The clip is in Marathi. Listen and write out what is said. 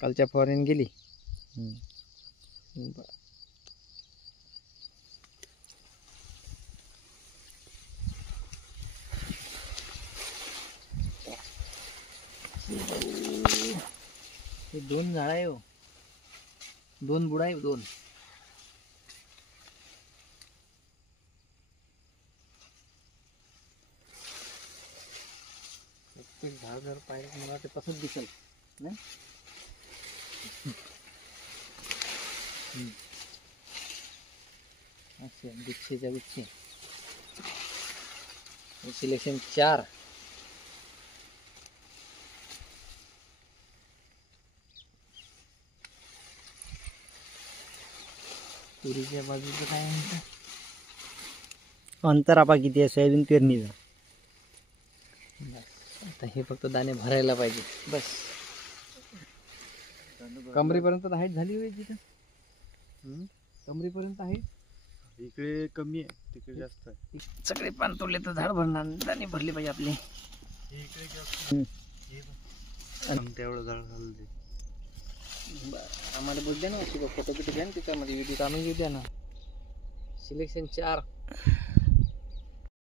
कालच्या फवारणीने गेली. बरं. हे 2 झाड आहे हो, 2 बुडा आहे, 2. प्रत्येक झाड जर पाहिजे मला ते तसंच दिसेल ना. असे गुच्छेच्या गुच्छे. सिलेक्शन 4. तुरीच्या बाजूचं काय म्हणतं, अंतर आपा किती आहे सोयाबीन पेरणीचं. आता हे फक्त दाणे भरायला पाहिजे बस. कमरेपर्यंत हाईट झाली होईल तिथं. कमरेपर्यंत हाईट. इकडे कमी आहे, तिकडे जास्त आहे. सगळे पान तोडले तर झाड भरणार, दाणे भरले पाहिजे आपले. इकडे तेवढं झाड झालं ते. बरं, आम्हाला बोल द्या ना, फोटो बिटो घ्या ना त्याच्यामध्ये, व्हिडिओ काढून घेऊ द्या ना. सिलेक्शन 4.